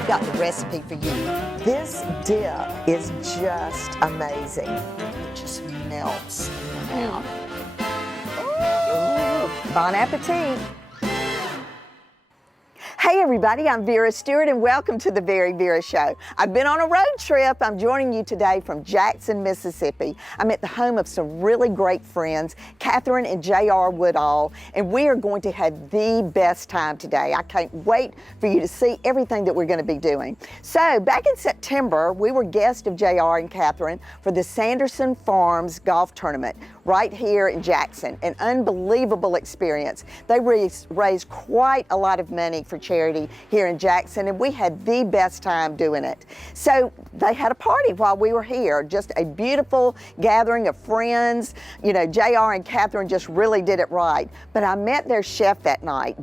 I've got the recipe for you. This dip is just amazing. It just melts in your mouth. Ooh. Bon appetit. Hey everybody, I'm Vera Stewart and welcome to the VeryVera Show. I've been on a road trip. I'm joining you today from Jackson, Mississippi. I'm at the home of some really great friends, Katherine and Woodall, and we are going to have the best time today. I can't wait for you to see everything that we're going to be doing. So back in September, we were guests of JR and Katherine for the Sanderson Farms Golf Tournament right here in Jackson. An unbelievable experience. They raised quite a lot of money for charity here in Jackson, and we had the best time doing it. So they had a party while we were here, just a beautiful gathering of friends. You know, JR and Katherine just really did it right. But I met their chef that night,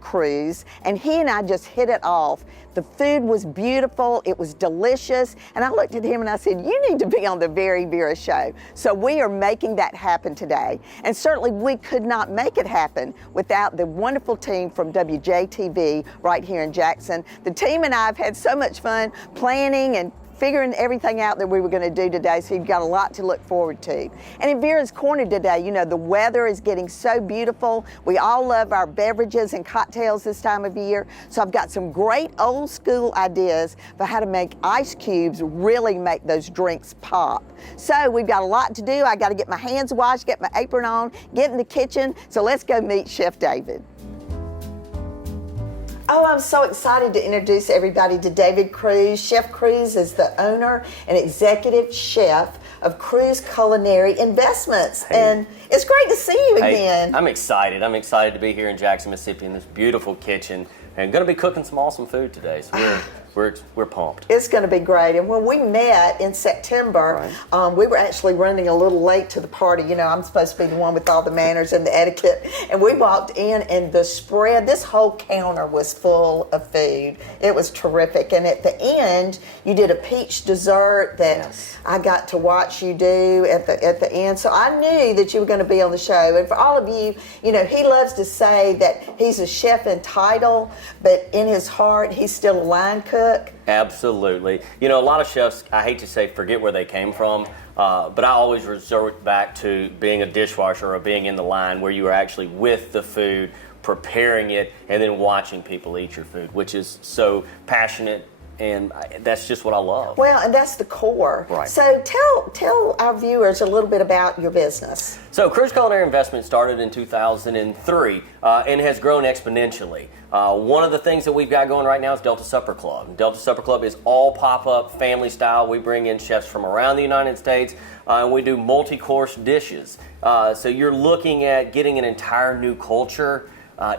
Cruz, and he and I just hit it off. The food was beautiful, it was delicious, and I looked at him and I said, you need to be on the VeryVera Show. So we are making that happen today. And certainly we could not make it happen without the wonderful team from WJTV right here in Jackson. The team and I have had so much fun planning and figuring everything out that we were going to do today, so you've got a lot to look forward to. And in Vera's Corner today, you know, the weather is getting so beautiful. We all love our beverages and cocktails this time of year, so I've got some great old school ideas for how to make ice cubes really make those drinks pop. So we've got a lot to do. I got to get my hands washed, get my apron on, get in the kitchen, so let's go meet Chef David. Oh, I'm so excited to introduce everybody to Cruz. Chef Cruz is the owner and executive chef of Cruz Culinary Investments. Hey. And it's great to see you again. I'm excited. I'm excited to be here in Jackson, Mississippi in this beautiful kitchen and going to be cooking some awesome food today. So we're pumped. It's going to be great. And when we met in September, we were actually running a little late to the party. You know, I'm supposed to be the one with all the manners and the etiquette. And we walked in and the spread, this whole counter was full of food. It was terrific. And at the end, you did a peach dessert that I got to watch you do at the end. So I knew that you were going to be on the show. And for all of you, you know, he loves to say that he's a chef in title, but in his heart, he's still a line cook. Absolutely. You know, a lot of chefs, I hate to say, forget where they came from, but I always resort back to being a dishwasher or being in the line where you are actually with the food, preparing it, and then watching people eat your food, which is so passionate. And that's just what I love. Well, and that's the core. Right. So tell our viewers a little bit about your business. So Cruz Culinary Investment started in 2003 and has grown exponentially. One of the things that we've got going right now is Delta Supper Club. Delta Supper Club is all pop-up, family style. We bring in chefs from around the United States and we do multi-course dishes. So you're looking at getting an entire new culture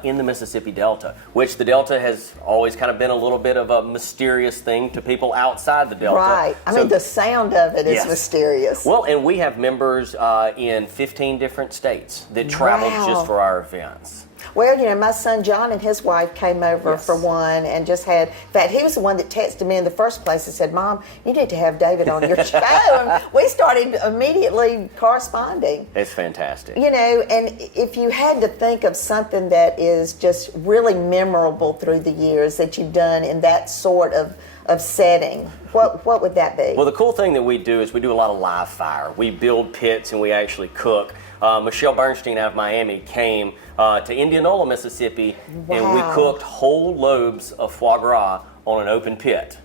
in the Mississippi Delta, which the Delta has always kind of been a little bit of a mysterious thing to people outside the Delta. Right. I mean, the sound of it is mysterious. Well, and we have members in 15 different states that travel just for our events. Well, you know, my son John and his wife came over for one and just had, in fact, he was the one that texted me in the first place and said, Mom, you need to have David on your show. And we started immediately corresponding. It's fantastic. You know, and if you had to think of something that is just really memorable through the years that you've done in that sort of setting, what would that be? Well, the cool thing that we do is we do a lot of live fire. We build pits and we actually cook. Michelle Bernstein out of Miami came to Indianola, Mississippi, and we cooked whole lobes of foie gras on an open pit.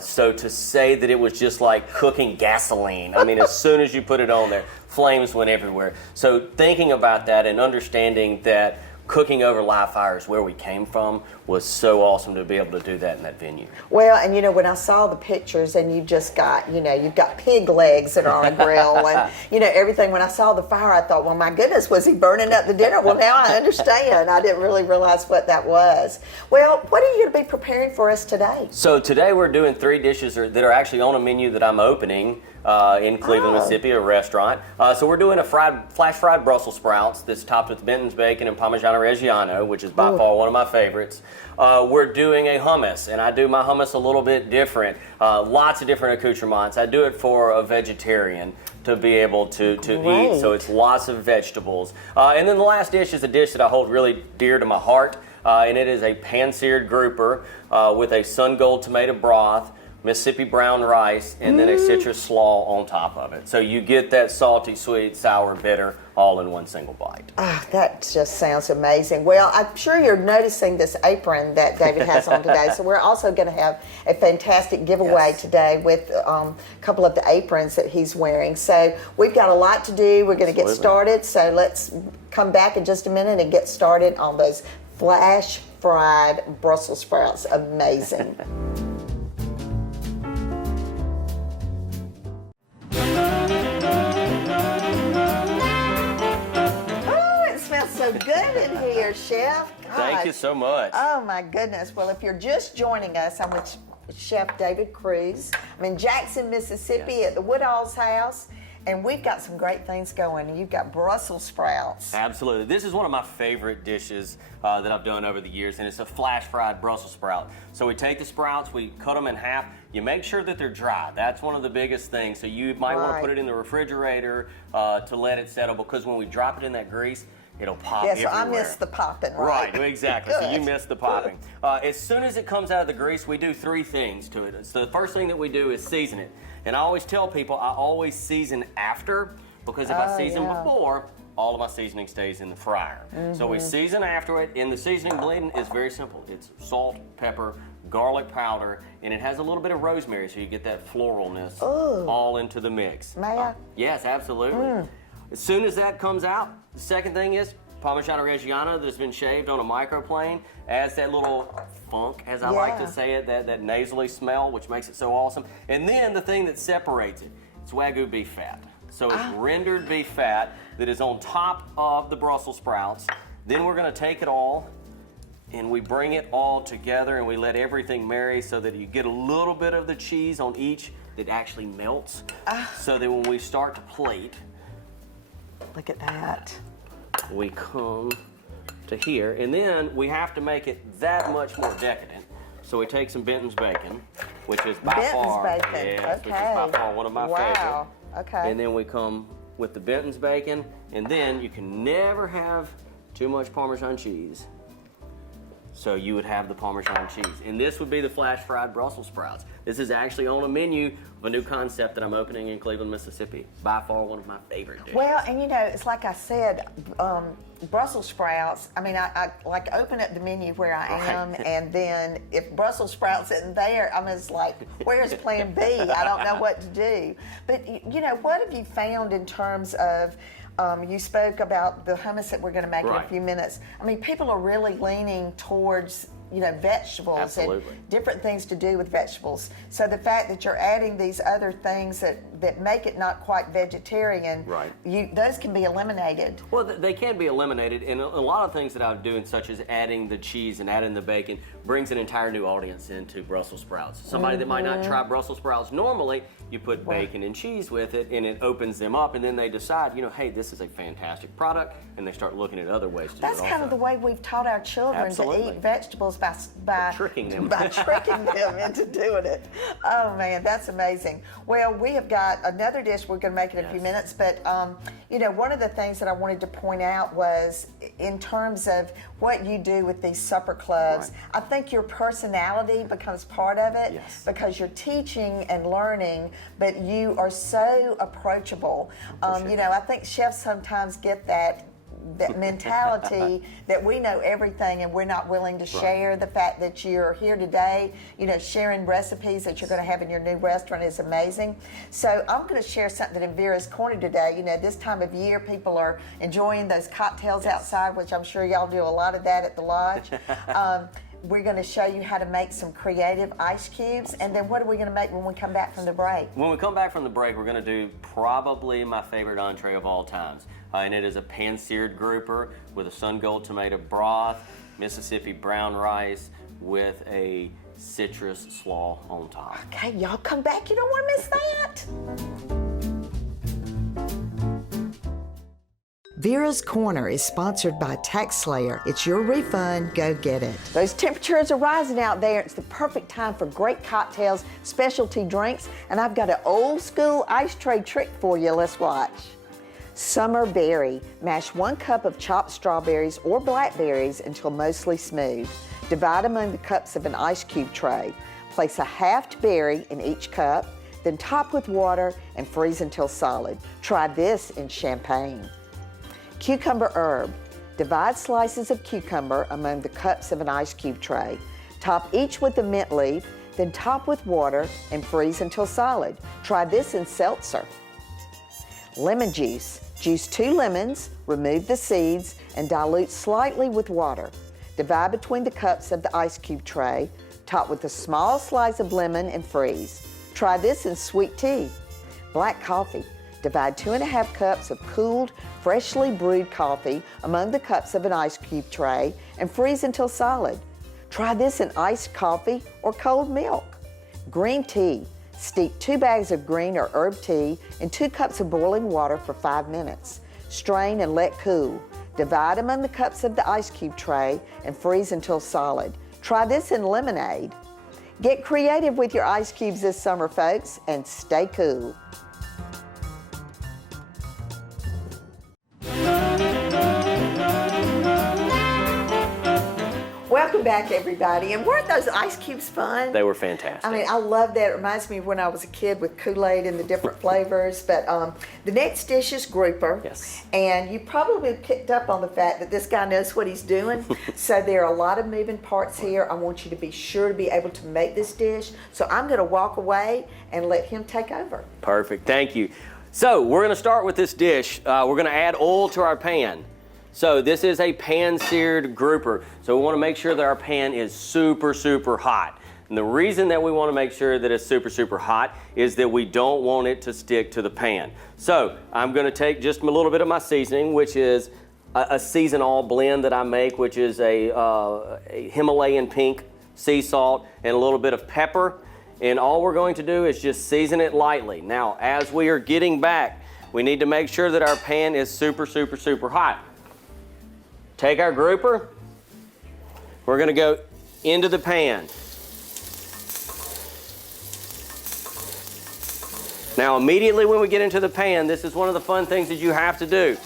So to say that it was just like cooking gasoline, I mean, as soon as you put it on there, flames went everywhere. So thinking about that and understanding that cooking over live fire is where we came from was so awesome to be able to do that in that venue. Well, and you know, when I saw the pictures and you've just got, you know, you've got pig legs that are on a grill and, you know, everything. When I saw the fire, I thought, well, my goodness, was he burning up the dinner? Well, now I understand. I didn't really realize what that was. Well, what are you going to be preparing for us today? So today we're doing 3 dishes that are actually on a menu that I'm opening in Cleveland, Mississippi, a restaurant. So we're doing a flash fried Brussel Sprouts that's topped with Benton's bacon and Parmigiano Reggiano, which is by far one of my favorites. We're doing a hummus, and I do my hummus a little bit different. Lots of different accoutrements. I do it for a vegetarian to be able to eat, so it's lots of vegetables. And then the last dish is a dish that I hold really dear to my heart. and it is a pan-seared grouper with a sun-gold tomato broth, Mississippi brown rice, and then a citrus slaw on top of it. So you get that salty, sweet, sour, bitter all in one single bite. Ah, that just sounds amazing. Well, I'm sure you're noticing this apron that David has on today. So we're also going to have a fantastic giveaway today with a couple of the aprons that he's wearing. So we've got a lot to do. We're going to get started. So let's come back in just a minute and get started on those flash fried Brussels sprouts. Amazing. So good in here, Chef. Gosh. Thank you so much. Oh my goodness. Well, if you're just joining us, I'm with Chef David Cruz. I'm in Jackson, Mississippi at the Woodall's house, and we've got some great things going. You've got Brussels sprouts. Absolutely. This is one of my favorite dishes that I've done over the years, and it's a flash fried Brussels sprout. So we take the sprouts, we cut them in half. You make sure that they're dry. That's one of the biggest things. So you might want to put it in the refrigerator to let it settle, because when we drop it in that grease, it'll pop everywhere. I missed the popping, right? Right, exactly. So you missed the popping. As soon as it comes out of the grease, we do three things to it. So the first thing that we do is season it. And I always tell people I always season after, because if I season before, all of my seasoning stays in the fryer. So we season after it, and the seasoning blend is very simple. It's salt, pepper, garlic powder, and it has a little bit of rosemary, so you get that floralness all into the mix. May I? Yes, absolutely. As soon as that comes out, the second thing is Parmigiano Reggiano that's been shaved on a microplane adds that little funk, as I like to say it, that nasally smell, which makes it so awesome. And then the thing that separates it, it's Wagyu beef fat. So it's rendered beef fat that is on top of the Brussels sprouts. Then we're going to take it all and we bring it all together and we let everything marry so that you get a little bit of the cheese on each that actually melts. So that when we start to plate, look at that. we come to here, and then we have to make it that much more decadent. So we take some Benton's bacon, which is by far, which is by far one of my favorite. Okay. And then we come with the Benton's bacon, and then you can never have too much Parmesan cheese. So you would have the Parmesan cheese. And this would be the flash fried Brussels sprouts. This is actually on a menu of a new concept that I'm opening in Cleveland, Mississippi. By far one of my favorite dishes. Well, and you know, it's like I said, Brussels sprouts, I mean, I like open up the menu where I am, and then if Brussels sprouts isn't there, I'm just like, where's plan B? I don't know what to do. But you know, what have you found in terms of, you spoke about the hummus that we're going to make in a few minutes. I mean, people are really leaning towards, you know, vegetables and different things to do with vegetables. So the fact that you're adding these other things that make it not quite vegetarian, those can be eliminated. Well, they can be eliminated, and a lot of things that I'm doing, such as adding the cheese and adding the bacon, brings an entire new audience into Brussels sprouts. Somebody that might not try Brussels sprouts normally, you put bacon and cheese with it, and it opens them up, and then they decide, you know, hey, this is a fantastic product, and they start looking at other ways to do it. That's kind of the way we've taught our children to eat vegetables by tricking them. By tricking them into doing it. Oh man, that's amazing. Well, we have got another dish we're going to make in a few minutes, but you know, one of the things that I wanted to point out was in terms of what you do with these supper clubs. I think your personality becomes part of it because you're teaching and learning, but you are so approachable. You know, I think chefs sometimes get that mentality that we know everything and we're not willing to share. The fact that you're here today, you know, sharing recipes that you're going to have in your new restaurant is amazing. So I'm going to share something in Vera's Corner today. You know, this time of year people are enjoying those cocktails outside, which I'm sure y'all do a lot of that at the lodge. We're going to show you how to make some creative ice cubes, and then what are we going to make when we come back from the break? When we come back from the break, we're going to do probably my favorite entree of all times, and it is a pan-seared grouper with a sun-gold tomato broth, Mississippi brown rice with a citrus slaw on top. Okay, y'all come back. You don't want to miss that. Vera's Corner is sponsored by TaxSlayer. It's your refund. Go get it. Those temperatures are rising out there. It's the perfect time for great cocktails, specialty drinks, and I've got an old school ice tray trick for you. Let's watch. Summer berry. Mash 1 cup of chopped strawberries or blackberries until mostly smooth. Divide among the cups of an ice cube tray. Place a halved berry in each cup, then top with water and freeze until solid. Try this in champagne. Cucumber herb. Divide slices of cucumber among the cups of an ice cube tray. Top each with a mint leaf, then top with water and freeze until solid. Try this in seltzer. Lemon juice. Juice 2 lemons, remove the seeds, and dilute slightly with water. Divide between the cups of the ice cube tray, top with a small slice of lemon and freeze. Try this in sweet tea. Black coffee. Divide 2½ cups of cooled, freshly brewed coffee among the cups of an ice cube tray and freeze until solid. Try this in iced coffee or cold milk. Green tea. Steep 2 bags of green or herb tea in 2 cups of boiling water for 5 minutes. Strain and let cool. Divide among the cups of the ice cube tray and freeze until solid. Try this in lemonade. Get creative with your ice cubes this summer, folks, and stay cool. Welcome back, everybody. And weren't those ice cubes fun? They were fantastic. I mean, I love that. It reminds me of when I was a kid with Kool-Aid and the different flavors. But the next dish is grouper. Yes. And you probably picked up on the fact that this guy knows what he's doing. So there are a lot of moving parts here. I want you to be sure to be able to make this dish. So I'm going to walk away and let him take over. Perfect. Thank you. So we're going to start with this dish. We're going to add oil to our pan. So this is a pan-seared grouper. So we want to make sure that our pan is super, super hot. And the reason that we want to make sure that it's super, super hot is that we don't want it to stick to the pan. So I'm going to take just a little bit of my seasoning, which is a season all blend that I make, which is a Himalayan pink sea salt and a little bit of pepper. And all we're going to do is just season it lightly. Now, as we are getting back, we need to make sure that our pan is super, super, super hot. Take our grouper, we're going to go into the pan. Now immediately when we get into the pan, this is one of the fun things that you have to do.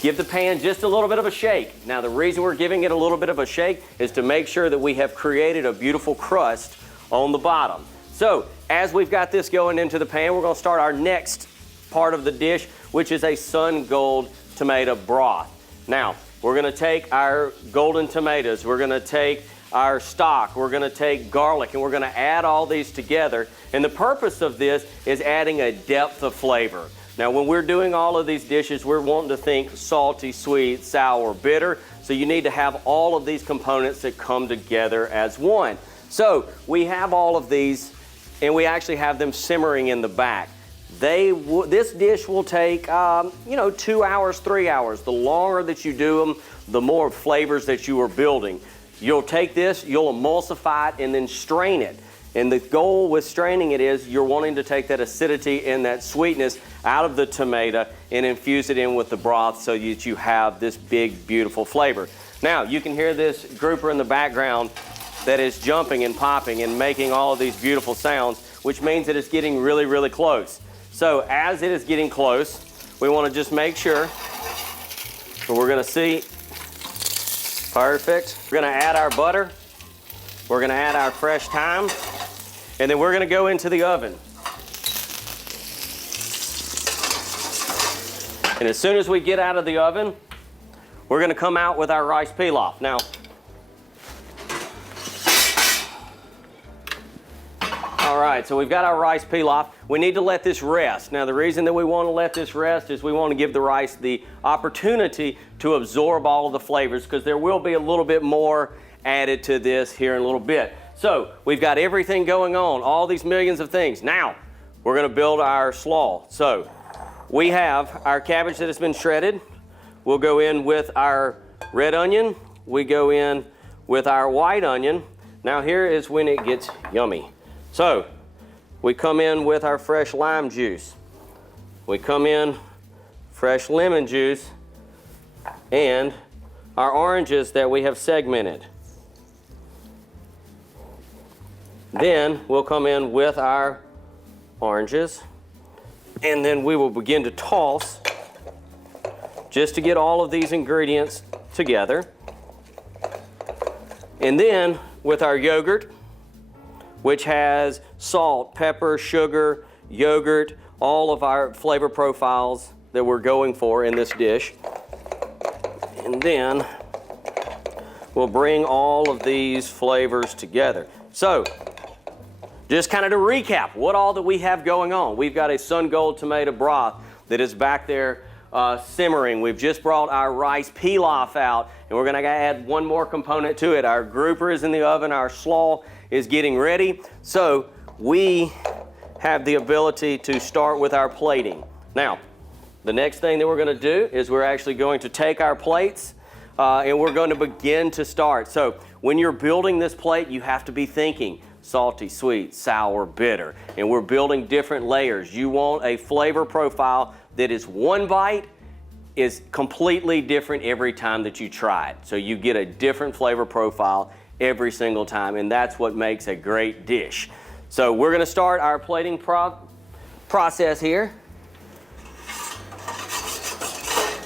Give the pan just a little bit of a shake. Now the reason we're giving it a little bit of a shake is to make sure that we have created a beautiful crust on the bottom. So as we've got this going into the pan, we're going to start our next part of the dish, which is a sun gold tomato broth. Now, we're going to take our golden tomatoes, we're going to take our stock, we're going to take garlic, and we're going to add all these together. And the purpose of this is adding a depth of flavor. Now, when we're doing all of these dishes, we're wanting to think salty, sweet, sour, bitter. So you need to have all of these components that come together as one. So we have all of these, and we actually have them simmering in the back. This dish will take, 2 hours, 3 hours. The longer that you do them, the more flavors that you are building. You'll take this, you'll emulsify it, and then strain it. And the goal with straining it is you're wanting to take that acidity and that sweetness out of the tomato and infuse it in with the broth so that you have this big, beautiful flavor. Now, you can hear this grouper in the background that is jumping and popping and making all of these beautiful sounds, which means that it's getting really, really close. So as it is getting close, we want to just make sure. So we're going to see, perfect. We're going to add our butter. We're going to add our fresh thyme. And then we're going to go into the oven. And as soon as we get out of the oven, we're going to come out with our rice pilaf. Now, all right, so we've got our rice pilaf. We need to let this rest. Now, the reason that we want to let this rest is we want to give the rice the opportunity to absorb all of the flavors, because there will be a little bit more added to this here in a little bit. So we've got everything going on, all these millions of things. Now, we're going to build our slaw. So we have our cabbage that has been shredded. We'll go in with our red onion. We go in with our white onion. Now here is when it gets yummy. So we come in with our fresh lime juice. We come in fresh lemon juice and our oranges that we have segmented. Then we'll come in with our oranges, and then we will begin to toss just to get all of these ingredients together. And then with our yogurt, which has salt, pepper, sugar, yogurt, all of our flavor profiles that we're going for in this dish. And then we'll bring all of these flavors together. So, just kind of to recap what all that we have going on. We've got a sun gold tomato broth that is back there simmering. We've just brought our rice pilaf out, and we're gonna add one more component to it. Our grouper is in the oven, our slaw is getting ready. So we have the ability to start with our plating. Now, the next thing that we're gonna do is we're actually going to take our plates and we're going to begin to start. So when you're building this plate, you have to be thinking salty, sweet, sour, bitter, and we're building different layers. You want a flavor profile that is one bite is completely different every time that you try it. So you get a different flavor profile every single time, and that's what makes a great dish. So we're gonna start our plating process here.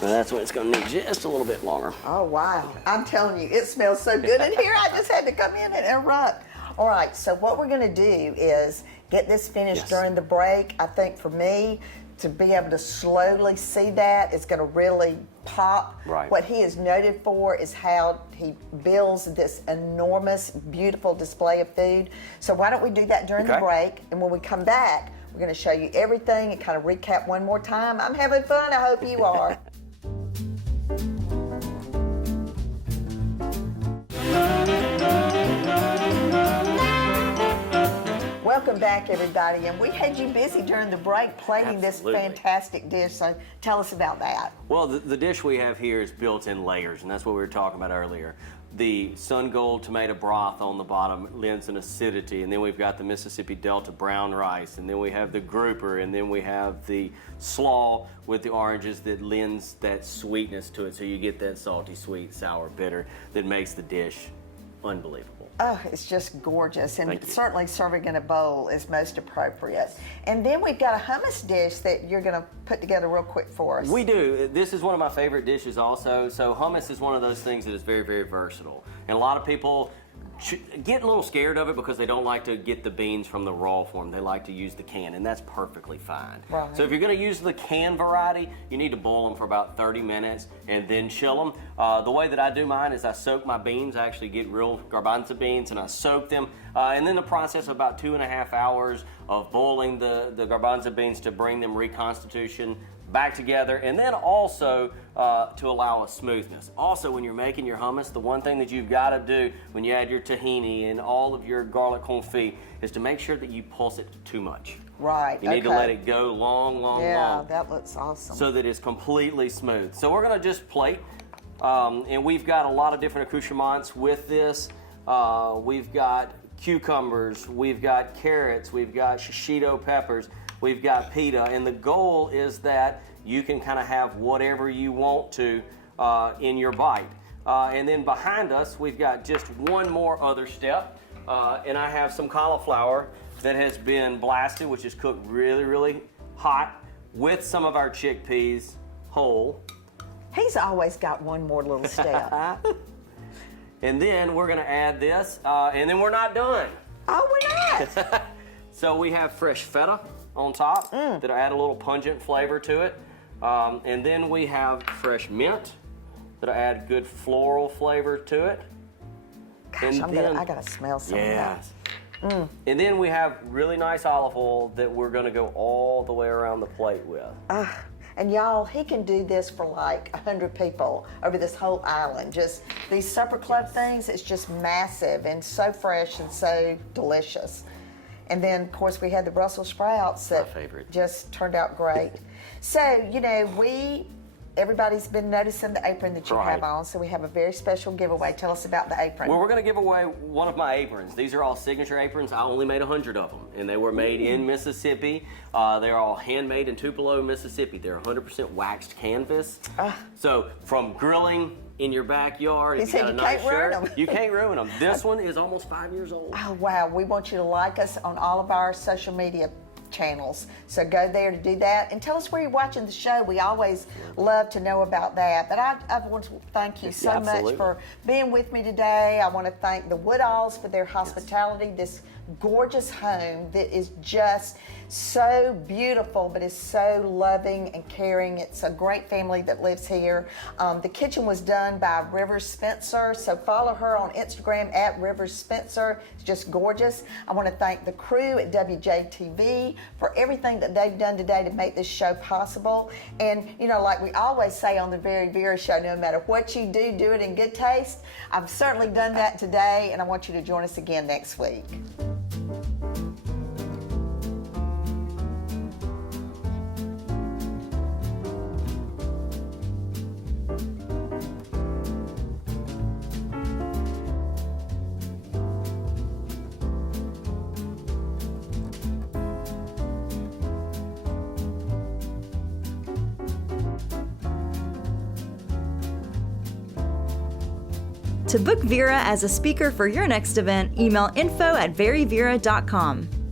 And that's when it's gonna need just a little bit longer. Oh, wow. I'm telling you, it smells so good in here. I just had to come in and interrupt. All right, so what we're gonna do is get this finished during the break. I think for me, to be able to slowly see that, it's gonna really pop. Right. What he is noted for is how he builds this enormous, beautiful display of food. So why don't we do that during the break, and when we come back, we're gonna show you everything and kind of recap one more time. I'm having fun, I hope you are. Welcome back, everybody, and we had you busy during the break plating this fantastic dish, so tell us about that. Well, the dish we have here is built in layers, and that's what we were talking about earlier. The sun gold tomato broth on the bottom lends an acidity, and then we've got the Mississippi Delta brown rice, and then we have the grouper, and then we have the slaw with the oranges that lends that sweetness to it, so you get that salty, sweet, sour, bitter that makes the dish unbelievable. Oh, it's just gorgeous, and certainly serving in a bowl is most appropriate. And then we've got a hummus dish that you're going to put together real quick for us. We do. This is one of my favorite dishes also. So hummus is one of those things that is very, very versatile. And a lot of people get a little scared of it because they don't like to get the beans from the raw form. They like to use the can, and that's perfectly fine. Right. So if you're going to use the can variety, you need to boil them for about 30 minutes and then chill them. The way that I do mine is I soak my beans. I actually get real garbanzo beans and I soak them. And then the process of about 2.5 hours of boiling the garbanzo beans to bring them reconstitution back together, and then also to allow a smoothness. Also, when you're making your hummus, the one thing that you've got to do when you add your tahini and all of your garlic confit is to make sure that you pulse it too much. Right. You need to let it go long. Yeah, that looks awesome. So that it's completely smooth. So we're going to just plate, and we've got a lot of different accoutrements with this. We've got cucumbers, we've got carrots, we've got shishito peppers, we've got pita, and the goal is that you can kind of have whatever you want to in your bite. And then behind us, we've got just one more other step, and I have some cauliflower that has been blasted, which is cooked really, really hot, with some of our chickpeas whole. He's always got one more little step. And then we're gonna add this, and then we're not done. Oh, we're not? So we have fresh feta on top that'll add a little pungent flavor to it. And then we have fresh mint that'll add good floral flavor to it. Gosh, I gotta smell some of that. And then we have really nice olive oil that we're gonna go all the way around the plate with. And y'all, he can do this for like 100 people over this whole island. Just these supper club things, it's just massive and so fresh and so delicious. And then, of course, we had the Brussel Sprouts that just turned out great. So, you know, everybody's been noticing the apron that you have on, so we have a very special giveaway. Tell us about the apron. Well, we're going to give away one of my aprons. These are all signature aprons. I only made 100 of them, and they were made in Mississippi. They're all handmade in Tupelo, Mississippi. They're 100% waxed canvas. So from grilling in your backyard, if you got a nice shirt, you can't ruin them. This one is almost 5 years old. Oh, wow. We want you to like us on all of our social media channels. So go there to do that and tell us where you're watching the show. We always love to know about that. But I want to thank you so much for being with me today. I want to thank the Woodalls for their hospitality. This gorgeous home that is just so beautiful, but is so loving and caring. It's a great family that lives here. The kitchen was done by Rivers Spencer, so follow her on Instagram at Rivers Spencer. It's just gorgeous. I want to thank the crew at WJTV for everything that they've done today to make this show possible. And you know, like we always say on the Very Vera Show, no matter what you do, do it in good taste. I've certainly done that today, and I want you to join us again next week. To book Vera as a speaker for your next event, email info@veryvera.com.